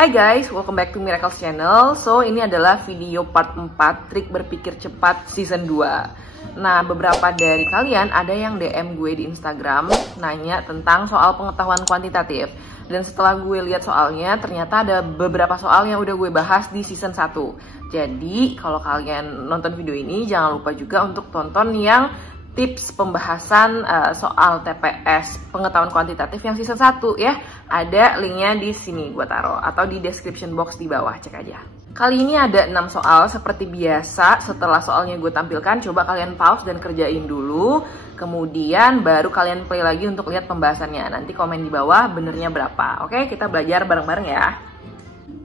Hai guys, welcome back to Miracles Channel. So, ini adalah video part 4 trik berpikir cepat season 2. Nah, beberapa dari kalian ada yang DM gue di Instagram nanya tentang soal pengetahuan kuantitatif. Dan setelah gue lihat soalnya, ternyata ada beberapa soal yang udah gue bahas di season 1. Jadi, kalau kalian nonton video ini, jangan lupa juga untuk tonton yang tips pembahasan soal TPS pengetahuan kuantitatif yang season 1 ya. Ada linknya di sini gue taruh atau di description box di bawah, cek aja. Kali ini ada 6 soal seperti biasa. Setelah soalnya gue tampilkan, coba kalian pause dan kerjain dulu. Kemudian baru kalian play lagi untuk lihat pembahasannya. Nanti komen di bawah benernya berapa. Oke, kita belajar bareng-bareng ya.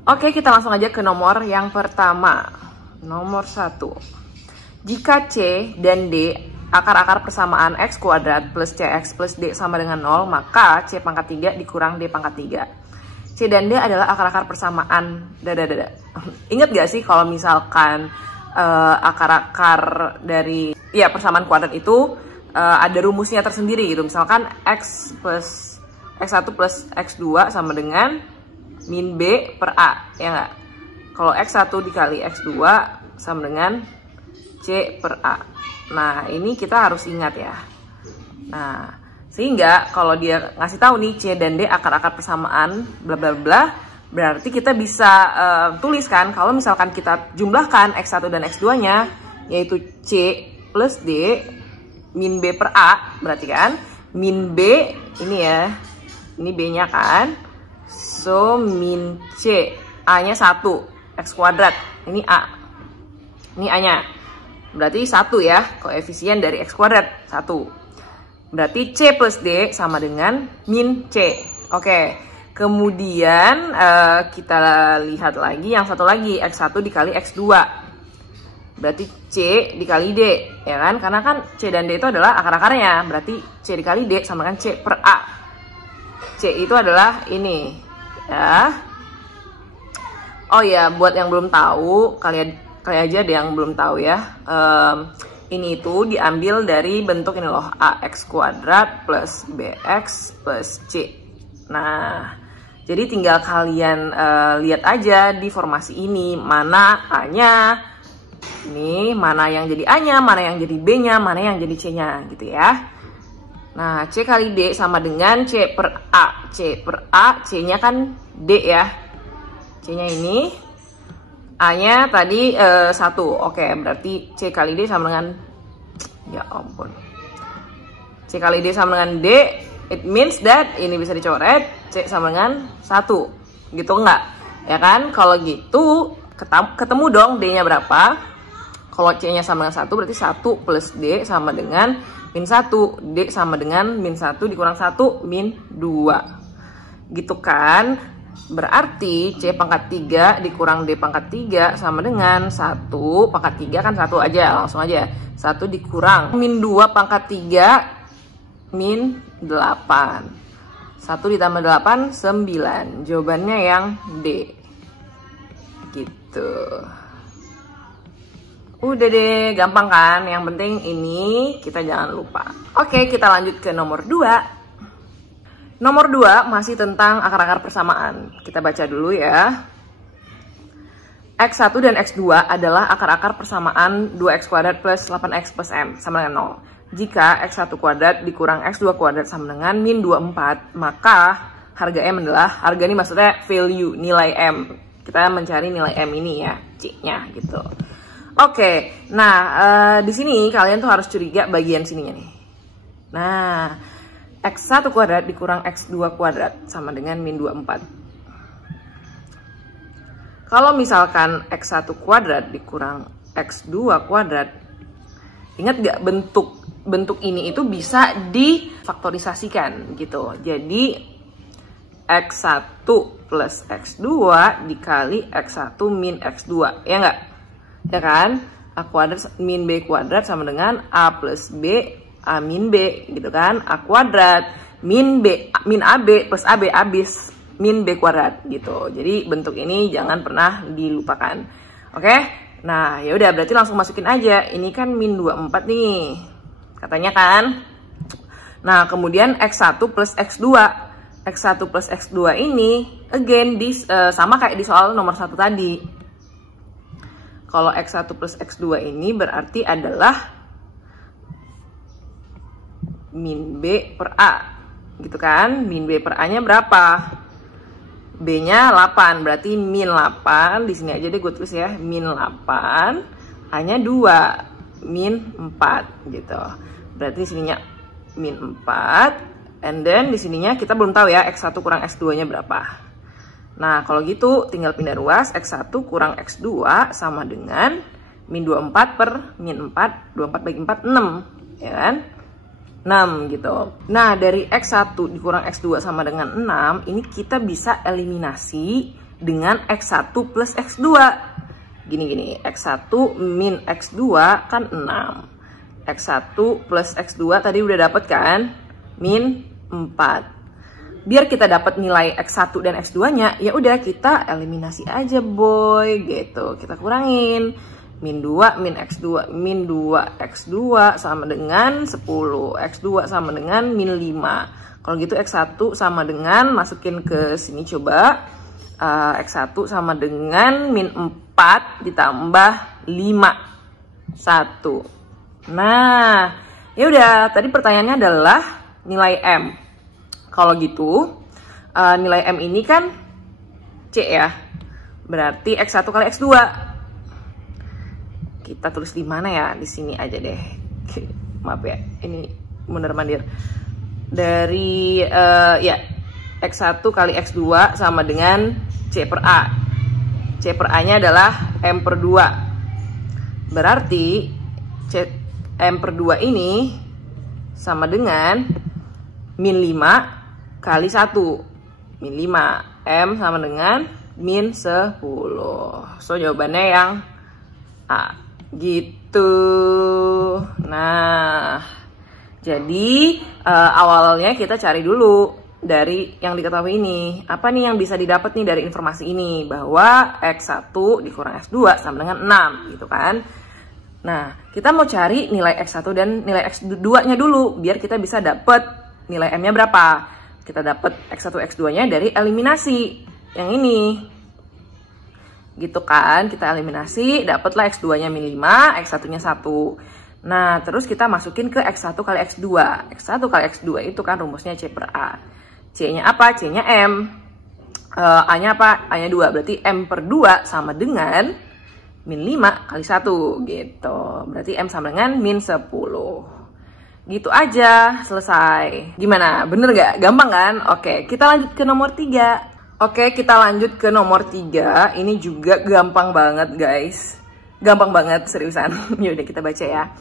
Oke, kita langsung aja ke nomor yang pertama. Nomor 1. Jika C dan D akar-akar persamaan X kuadrat plus CX plus D sama dengan 0, maka C pangkat 3 dikurang D pangkat 3. C dan D adalah akar-akar persamaan Ingat gak sih kalau misalkan akar-akar dari persamaan kuadrat itu ada rumusnya tersendiri gitu. Misalkan X1 plus X2 sama dengan min B per A, ya nggak? Kalau X1 dikali X2 sama dengan C per A. Nah, ini kita harus ingat ya. Nah, sehingga kalau dia ngasih tahu nih C dan D akar-akar persamaan bla bla bla, berarti kita bisa tuliskan kalau misalkan kita jumlahkan X1 dan X2-nya, yaitu C plus D min B per A, berarti kan min B ini ya, ini B-nya kan. So, min C, A-nya 1, X kuadrat, ini A. Ini A-nya. Berarti 1 ya, koefisien dari X kuadrat 1. Berarti C plus D sama dengan min C. Oke, kemudian kita lihat lagi yang satu lagi, X1 dikali X2. Berarti C dikali D, ya kan? Karena kan C dan D itu adalah akar-akarnya. Berarti C dikali D sama dengan C per A. C itu adalah ini, ya. Oh ya, buat yang belum tahu, kalian aja ada yang belum tahu ya. Ini itu diambil dari bentuk ini loh, AX kuadrat plus BX plus C. Nah, jadi tinggal kalian lihat aja di formasi ini, mana A-nya, ini mana yang jadi A-nya, mana yang jadi B-nya, mana yang jadi C-nya gitu ya. Nah, C kali D sama dengan C per A. C per A, C-nya kan D ya. C-nya ini, A-nya tadi 1. Oke, berarti C kali D sama dengan, ya ampun, C kali D sama dengan D, it means that ini bisa dicoret, C sama dengan 1, gitu enggak? Ya kan? Kalau gitu ketemu dong D-nya berapa. Kalau C-nya sama dengan 1 berarti 1 plus D sama dengan min 1. D sama dengan min 1 dikurang 1 min 2. Gitu kan? Berarti C pangkat 3 dikurang D pangkat 3 sama dengan 1 pangkat 3 kan 1 aja, langsung aja. 1 dikurang min 2 pangkat 3 min 8. 1 ditambah 8, 9. Jawabannya yang D. Gitu. Udah deh, gampang kan? Yang penting ini kita jangan lupa. Oke, kita lanjut ke nomor 2. Nomor 2 masih tentang akar-akar persamaan. Kita baca dulu ya. X1 dan X2 adalah akar-akar persamaan 2X kuadrat plus 8X plus M sama dengan 0. Jika X1 kuadrat dikurang X2 kuadrat sama dengan min 24, maka harga M adalah, harga ini maksudnya value, nilai M. Kita mencari nilai M ini ya, C-nya gitu. Oke, nah di sini kalian tuh harus curiga bagian sininya nih. Nah, X1 kuadrat dikurang X2 kuadrat sama dengan min 24. Kalau misalkan X1 kuadrat dikurang X2 kuadrat, ingat gak bentuk ini itu bisa difaktorisasikan gitu. Jadi X1 plus X2 dikali X1 min X2, ya enggak? Ya kan? A kuadrat min B kuadrat sama dengan A plus B A min B gitu kan. A kuadrat min B min AB plus AB abis min B kuadrat gitu. Jadi bentuk ini jangan pernah dilupakan. Oke? Nah, ya udah berarti langsung masukin aja. Ini kan min 24 nih. Katanya kan. Nah, kemudian X1 plus X2. X1 plus X2 ini, again, sama kayak di soal nomor 1 tadi. Kalau X1 plus X2 ini berarti adalah min B per A. Gitu kan? Min B per A-nya berapa? B-nya 8, berarti min 8. Di sini aja deh gue tulis ya, min 8. A-nya 2, min 4 gitu. Berarti di sininya min 4. And then di sininya kita belum tahu ya X1 kurang X2-nya berapa. Nah, kalau gitu tinggal pindah ruas, X1 kurang X2 sama dengan min 24 per min 4, 24 bagi 4, 6. Ya kan? 6 gitu. Nah, dari X1 dikurang X2 sama dengan 6, ini kita bisa eliminasi dengan X1 plus X2. Gini-gini, X1 min X2 kan 6. X1 plus X2 tadi udah dapet kan? Min 4. Biar kita dapat nilai X1 dan X2-nya, ya udah kita eliminasi aja boy gitu. Kita kurangin min 2 min X2, min 2 X2 sama dengan 10, X2 sama dengan min 5. Kalau gitu X1 sama dengan, masukin ke sini coba, X1 sama dengan min 4 ditambah 5, 1. Nah, ya udah, tadi pertanyaannya adalah nilai M. Kalau gitu, nilai M ini kan C ya. Berarti X1 kali X2. Kita tulis di mana ya? Di sini aja deh. Maaf ya, ini mondar-mandir. Dari ya, X1 kali X2 sama dengan C per A. C per A-nya adalah M per 2. Berarti M per 2 ini sama dengan min 5 kali 1. Min 5. M sama dengan min 10. So, jawabannya yang A. Gitu. Nah, jadi awalnya kita cari dulu dari yang diketahui ini. Apa nih yang bisa didapat nih dari informasi ini? Bahwa X1 dikurang X2 sama dengan 6 gitu kan. Nah, kita mau cari nilai X1 dan nilai X2-nya dulu, biar kita bisa dapat nilai M-nya berapa. Kita dapat X1, X2-nya dari eliminasi yang ini. Gitu kan, kita eliminasi, dapatlah X2-nya min 5, X1-nya 1. Nah, terus kita masukin ke X1 kali X2. X1 kali X2 itu kan rumusnya C per A. C-nya apa? C-nya M. A-nya apa? A-nya 2, berarti M per 2 sama dengan min 5 kali 1 gitu. Berarti M sama dengan min 10. Gitu aja, selesai. Gimana? Bener gak? Gampang kan? Oke, kita lanjut ke nomor 3. Oke, kita lanjut ke nomor 3. Ini juga gampang banget guys. Gampang banget, seriusan. Yaudah kita baca ya.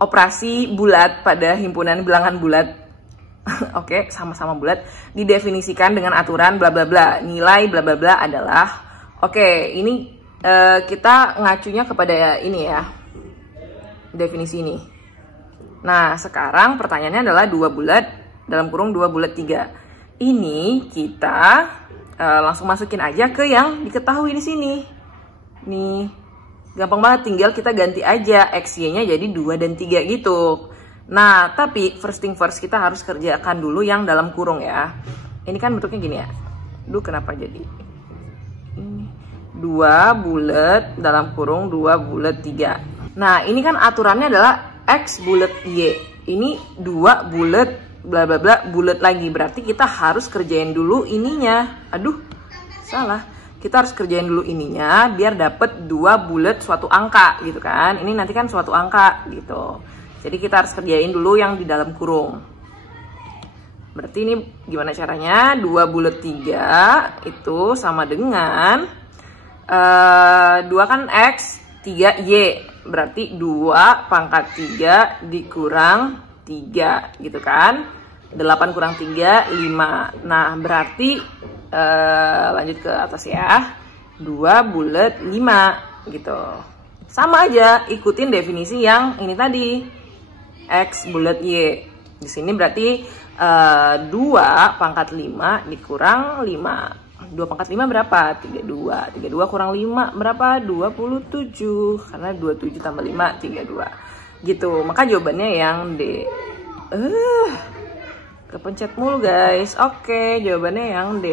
Operasi bulat pada himpunan bilangan bulat. Oke, sama-sama bulat. Didefinisikan dengan aturan bla bla bla. Nilai bla bla bla adalah. Oke, ini kita ngacunya kepada ini ya, definisi ini. Nah, sekarang pertanyaannya adalah 2 bulat dalam kurung 2 bulat 3. Ini kita langsung masukin aja ke yang diketahui di sini. Nih, gampang banget, tinggal kita ganti aja XY-nya jadi 2 dan 3 gitu. Nah, tapi first thing first, kita harus kerjakan dulu yang dalam kurung ya. Ini kan bentuknya gini ya. Duh, kenapa jadi 2 bulat dalam kurung 2 bulat 3. Nah, ini kan aturannya adalah X bulat Y. Ini 2 bulat bla bla bla bulat lagi. Berarti kita harus kerjain dulu ininya. Aduh, salah. Kita harus kerjain dulu ininya biar dapet 2 bulat suatu angka gitu kan. Ini nanti kan suatu angka gitu. Jadi kita harus kerjain dulu yang di dalam kurung. Berarti ini gimana caranya? 2 bulat 3 itu sama dengan 2 kan X, 3 Y. Berarti 2 pangkat 3 dikurang 3 gitu kan. 8 kurang 3, 5. Nah, berarti lanjut ke atas ya. 2 bulat 5 gitu. Sama aja, ikutin definisi yang ini tadi. X bulat Y. Di sini berarti 2 pangkat 5 dikurang 5. 2 pangkat 5 berapa? 32. 32 kurang 5 berapa? 27. Karena 27 tambah 5, 32. Gitu. Maka jawabannya yang D. Kepencet mulu guys. Oke, jawabannya yang D.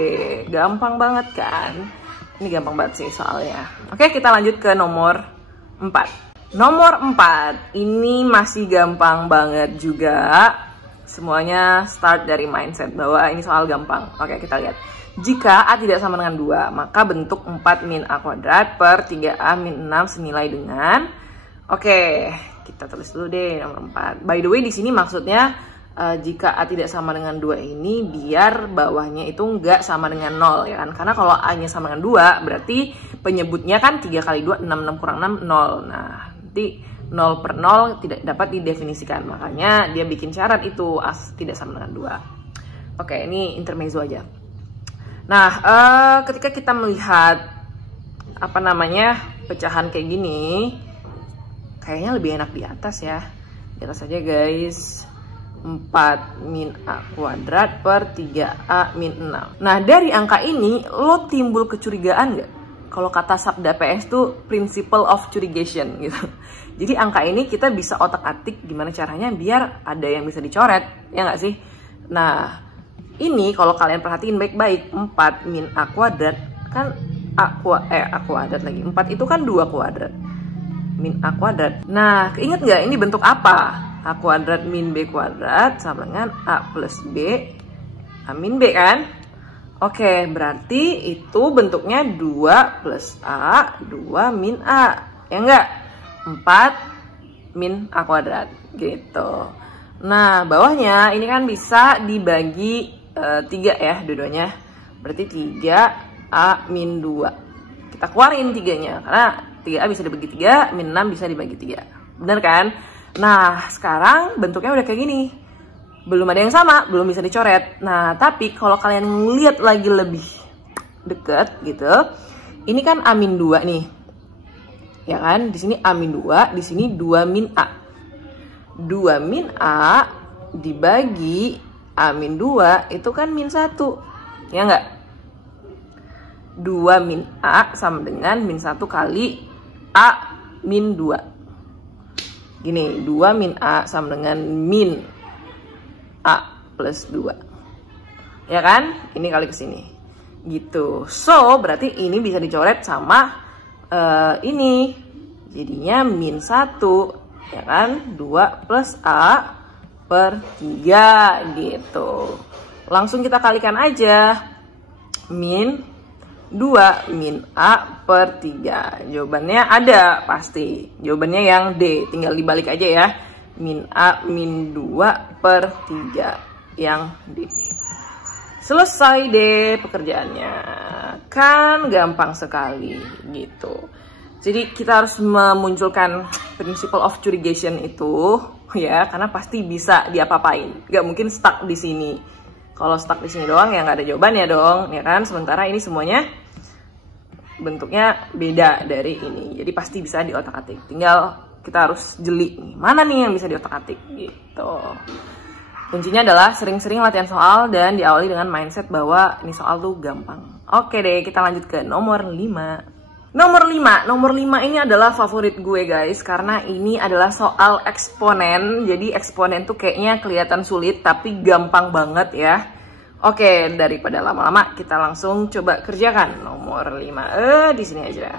Gampang banget kan? Ini gampang banget sih soalnya. Oke, kita lanjut ke nomor 4. Nomor 4, ini masih gampang banget juga. Semuanya start dari mindset bahwa ini soal gampang. Oke, kita lihat. Jika A tidak sama dengan 2, maka bentuk 4 min A kuadrat per 3A min 6 senilai dengan... Oke, kita tulis dulu deh nomor 4. By the way, di sini maksudnya jika A tidak sama dengan 2 ini, biar bawahnya itu nggak sama dengan 0 ya kan. Karena kalau A-nya sama dengan 2, berarti penyebutnya kan 3 kali 2, 6, 6 kurang 6, 0. Nah, nanti 0 per 0 tidak dapat didefinisikan. Makanya dia bikin syarat itu A tidak sama dengan 2. Oke, ini intermezzo aja. Nah, ketika kita melihat pecahan kayak gini, kayaknya lebih enak di atas ya. Di atas aja guys. 4 min A kuadrat per 3A min 6. Nah, dari angka ini lo timbul kecurigaan nggak? Kalau kata sabda PS tuh principle of curigation gitu. Jadi angka ini kita bisa otak-atik gimana caranya biar ada yang bisa dicoret, ya nggak sih? Nah, ini kalau kalian perhatiin baik-baik, 4 min A kuadrat kan A kuadrat lagi. 4 itu kan 2 kuadrat. Min A kuadrat. Nah, keinget nggak ini bentuk apa? A kuadrat min B kuadrat sama dengan A plus B A min B kan? Oke, berarti itu bentuknya 2 plus A, 2 min A. Ya enggak? 4 min A kuadrat gitu. Nah, bawahnya ini kan bisa dibagi 3 ya dua-duanya. Berarti 3A min 2. Kita keluarin 3-nya karena 3A bisa dibagi 3, min 6 bisa dibagi 3. Bener kan? Nah, sekarang bentuknya udah kayak gini. Belum ada yang sama, belum bisa dicoret. Nah, tapi kalau kalian lihat lagi lebih deket gitu, ini kan A-2 nih. Ya kan? Di sini A-2, di sini 2 min A. 2 min A dibagi A-2 itu kan min 1. Ya enggak? 2 min A sama dengan min 1 kali A min 2. Gini, 2 min A sama dengan min A plus 2. Ya kan? Ini kali ke sini. Gitu. So, berarti ini bisa dicoret sama ini. Jadinya min 1. Ya kan? 2 plus A per 3. Gitu. Langsung kita kalikan aja. Min 2 min A per 3. Jawabannya ada pasti. Jawabannya yang D. Tinggal dibalik aja ya. Min A min 2 per 3. Yang D. Selesai deh pekerjaannya. Kan gampang sekali gitu. Jadi kita harus memunculkan principle of curigation itu ya. Karena pasti bisa diapa-apain. Gak mungkin stuck di sini. Kalau stuck di sini doang ya nggak ada jawabannya dong, ya kan? Sementara ini semuanya bentuknya beda dari ini, jadi pasti bisa diotak-atik. Tinggal kita harus jeli nih, mana nih yang bisa diotak-atik gitu. Kuncinya adalah sering-sering latihan soal dan diawali dengan mindset bahwa ini soal tuh gampang. Oke deh, kita lanjut ke nomor 5. Nomor 5 ini adalah favorit gue guys, karena ini adalah soal eksponen. Jadi eksponen tuh kayaknya kelihatan sulit tapi gampang banget ya. Oke, daripada lama-lama kita langsung coba kerjakan nomor 5. Di sini aja.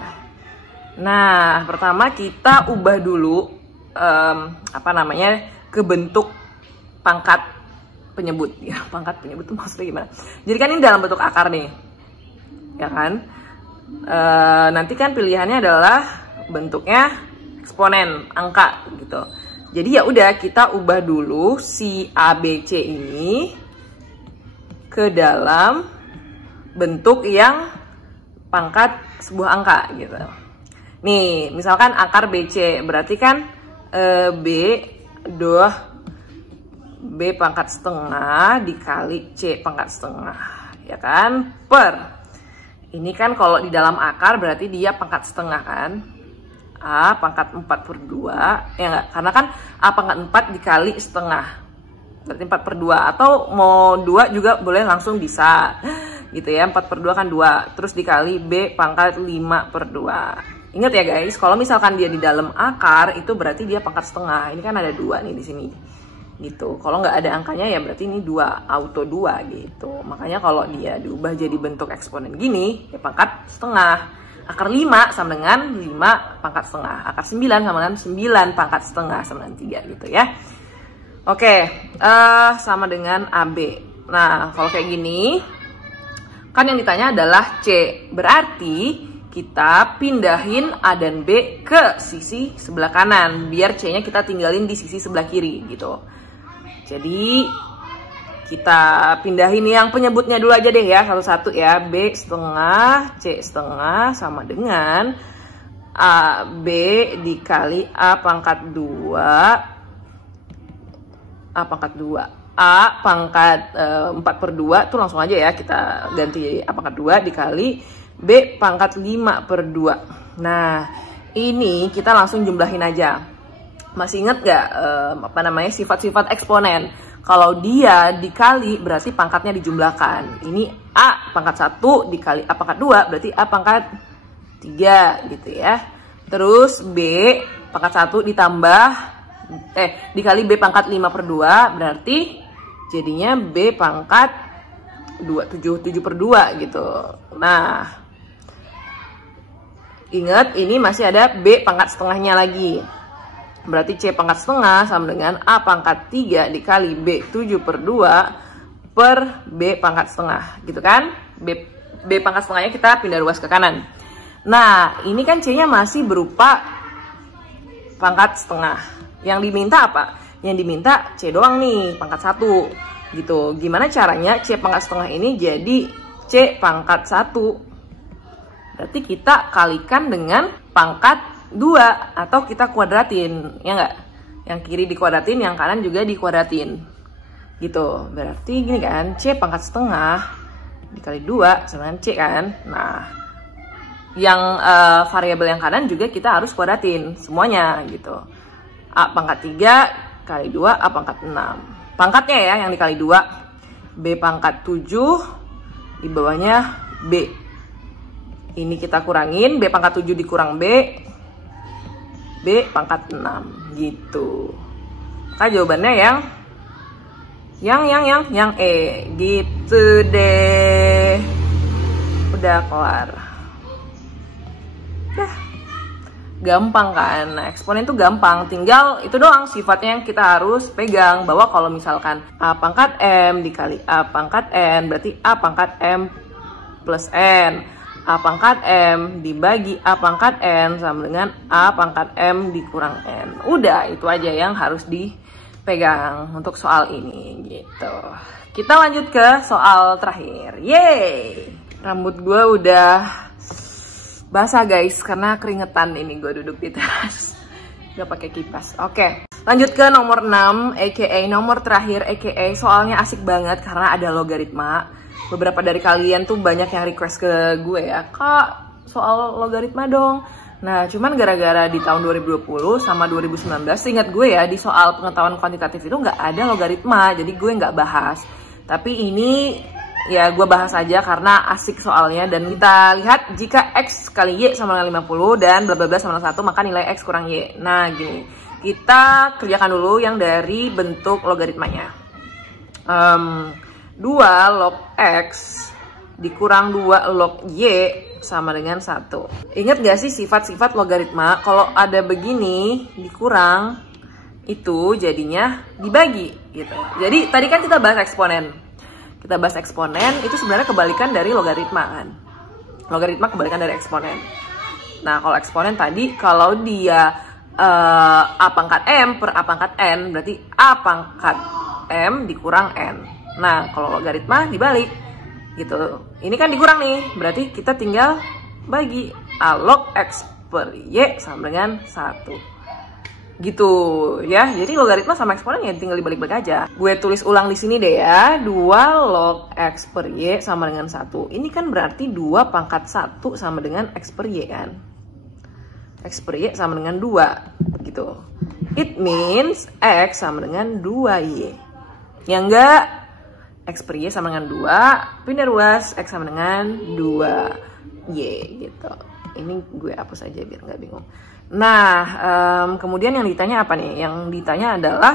Nah, pertama kita ubah dulu ke bentuk pangkat penyebut ya. Pangkat penyebut itu maksudnya gimana? Jadi kan ini dalam bentuk akar nih. Ya kan? Nanti kan pilihannya adalah bentuknya eksponen angka gitu. Jadi ya udah kita ubah dulu si ABC ini ke dalam bentuk yang pangkat sebuah angka gitu. Nih, misalkan akar BC berarti kan B pangkat setengah dikali C pangkat setengah, ya kan? Per ini kan kalau di dalam akar berarti dia pangkat setengah kan. A pangkat 4 per 2. Ya enggak? Karena kan A pangkat 4 dikali setengah. Berarti 4 per 2. Atau mau 2 juga boleh langsung bisa. Gitu ya. 4 per 2 kan 2. Terus dikali B pangkat 5 per 2. Ingat ya guys. Kalau misalkan dia di dalam akar itu berarti dia pangkat setengah. Ini kan ada 2 nih di sini. gitu. Kalau nggak ada angkanya ya berarti ini 2, auto 2 gitu. Makanya kalau dia diubah jadi bentuk eksponen gini, ya pangkat setengah. Akar 5 sama dengan 5 pangkat setengah. Akar 9 sama dengan 9 pangkat setengah sama dengan 3 gitu ya. Oke, sama dengan AB. Nah, kalau kayak gini, kan yang ditanya adalah C. Berarti kita pindahin A dan B ke sisi sebelah kanan. Biar C-nya kita tinggalin di sisi sebelah kiri gitu. Jadi kita pindahin yang penyebutnya dulu aja deh ya, satu-satu ya. B setengah, C setengah sama dengan AB dikali A pangkat 2. A pangkat 2. A pangkat 4/2 tuh langsung aja ya, kita ganti A pangkat 2 dikali B pangkat 5/2. Nah, ini kita langsung jumlahin aja. Masih inget gak sifat-sifat eksponen? Kalau dia dikali berarti pangkatnya dijumlahkan. Ini A pangkat 1 dikali A pangkat 2 berarti A pangkat 3 gitu ya. Terus B pangkat 1 ditambah dikali B pangkat 5/2 berarti jadinya B pangkat 7/2 gitu. Nah, ingat ini masih ada B pangkat setengahnya lagi. Berarti C pangkat setengah sama dengan A pangkat 3 dikali B 7/2 per B pangkat setengah. Gitu kan? B pangkat setengahnya kita pindah ruas ke kanan. Nah, ini kan C-nya masih berupa pangkat setengah. Yang diminta apa? Yang diminta C doang nih, pangkat 1. Gitu. Gimana caranya C pangkat setengah ini jadi C pangkat 1? Berarti kita kalikan dengan pangkat 2 atau kita kuadratin, ya enggak? Yang kiri dikuadratin, yang kanan juga dikuadratin. Gitu. Berarti gini kan, C pangkat setengah dikali 2 sama dengan C kan. Nah, yang variabel yang kanan juga kita harus kuadratin semuanya gitu. A pangkat 3 kali 2 A pangkat 6. Pangkatnya ya yang dikali 2. B pangkat 7 di bawahnya B. Ini kita kurangin, B pangkat 7 dikurang B pangkat 6 gitu. Maka jawabannya yang E gitu deh. Udah kelar. Gampang kan? Nah, eksponen itu gampang, tinggal itu doang sifatnya yang kita harus pegang. Bahwa kalau misalkan A pangkat M dikali A pangkat N berarti A pangkat M plus N. A pangkat M dibagi A pangkat N sama dengan A pangkat M dikurang N. Udah, itu aja yang harus dipegang untuk soal ini gitu. Kita lanjut ke soal terakhir. Yeay! Rambut gue udah basah guys, karena keringetan ini gue duduk di teras. Gak pakai kipas. Oke, lanjut ke nomor 6, aka nomor terakhir, aka soalnya asik banget karena ada logaritma. Beberapa dari kalian tuh banyak yang request ke gue ya, Kak, soal logaritma dong. Nah, cuman gara-gara di tahun 2020 sama 2019, ingat gue ya, di soal pengetahuan kuantitatif itu nggak ada logaritma, jadi gue nggak bahas. Tapi ini ya gue bahas aja karena asik soalnya. Dan kita lihat jika X kali Y sama dengan 50 dan bla bla bla sama dengan 1, maka nilai X kurang Y. Nah, gini, kita kerjakan dulu yang dari bentuk logaritmanya. 2 log X dikurang 2 log Y sama dengan 1. Ingat gak sih sifat-sifat logaritma? Kalau ada begini dikurang, itu jadinya dibagi gitu. Jadi tadi kan kita bahas eksponen. Kita bahas eksponen itu sebenarnya kebalikan dari logaritma kan. Logaritma kebalikan dari eksponen. Nah, kalau eksponen tadi kalau dia A pangkat M per A pangkat N berarti A pangkat M dikurang N. Nah, kalau logaritma dibalik gitu. Ini kan dikurang nih, berarti kita tinggal bagi A log X per Y sama dengan 1. Gitu ya. Jadi logaritma sama eksponen ya tinggal dibalik-balik aja. Gue tulis ulang di sini deh ya. 2 log X per Y sama dengan 1. Ini kan berarti 2 pangkat 1 sama dengan X per Y kan. X per Y sama dengan 2 gitu. It means X sama dengan 2Y. Yang enggak, X per Y sama dengan 2, pindah ruas, X sama dengan 2Y gitu. Ini gue hapus aja biar nggak bingung. Nah, kemudian yang ditanya apa nih? Yang ditanya adalah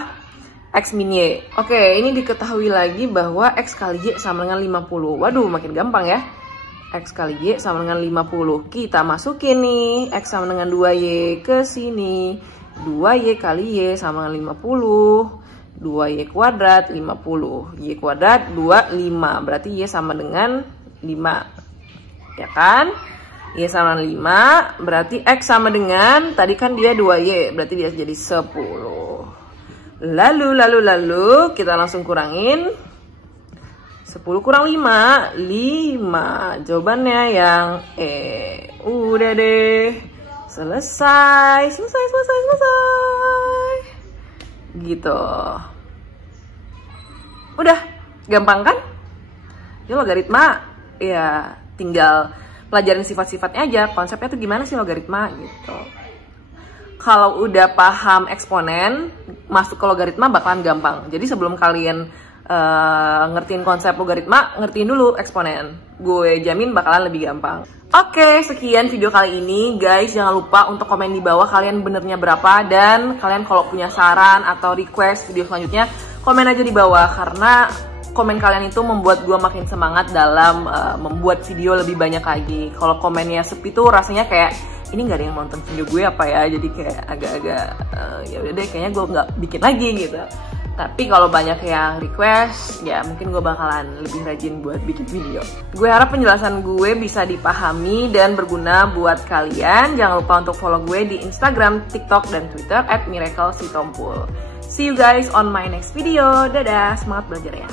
X min Y. Oke, ini diketahui lagi bahwa X kali Y sama dengan 50. Waduh, makin gampang ya. X kali Y sama dengan 50. Kita masukin nih, X sama dengan 2Y ke sini. 2Y kali Y sama dengan 50. 2Y kuadrat 50. Y kuadrat 25. Berarti Y sama dengan 5. Ya kan? Y sama dengan 5. Berarti X sama dengan, tadi kan dia 2Y. Berarti dia jadi 10. Lalu kita langsung kurangin. 10 kurang 5, 5. Jawabannya yang E. Udah deh. Selesai. Gitu. Udah, gampang kan? Ya logaritma, ya tinggal pelajarin sifat-sifatnya aja. Konsepnya tuh gimana sih logaritma gitu. Kalau udah paham eksponen, masuk ke logaritma bakalan gampang. Jadi sebelum kalian ngertiin konsep logaritma, ngertiin dulu eksponen. Gue jamin bakalan lebih gampang. Oke, sekian video kali ini. Guys, jangan lupa untuk komen di bawah kalian benernya berapa. Dan kalian kalau punya saran atau request video selanjutnya, komen aja di bawah. Karena komen kalian itu membuat gue makin semangat dalam membuat video lebih banyak lagi. Kalau komennya sepi tuh rasanya kayak, ini gak ada yang nonton video gue apa ya. Jadi kayak agak-agak, ya udah deh kayaknya gue gak bikin lagi gitu. Tapi kalau banyak yang request, ya mungkin gue bakalan lebih rajin buat bikin video. Gue harap penjelasan gue bisa dipahami dan berguna buat kalian. Jangan lupa untuk follow gue di Instagram, TikTok, dan Twitter @miraclesitompul. See you guys on my next video. Dadah, semangat belajar ya.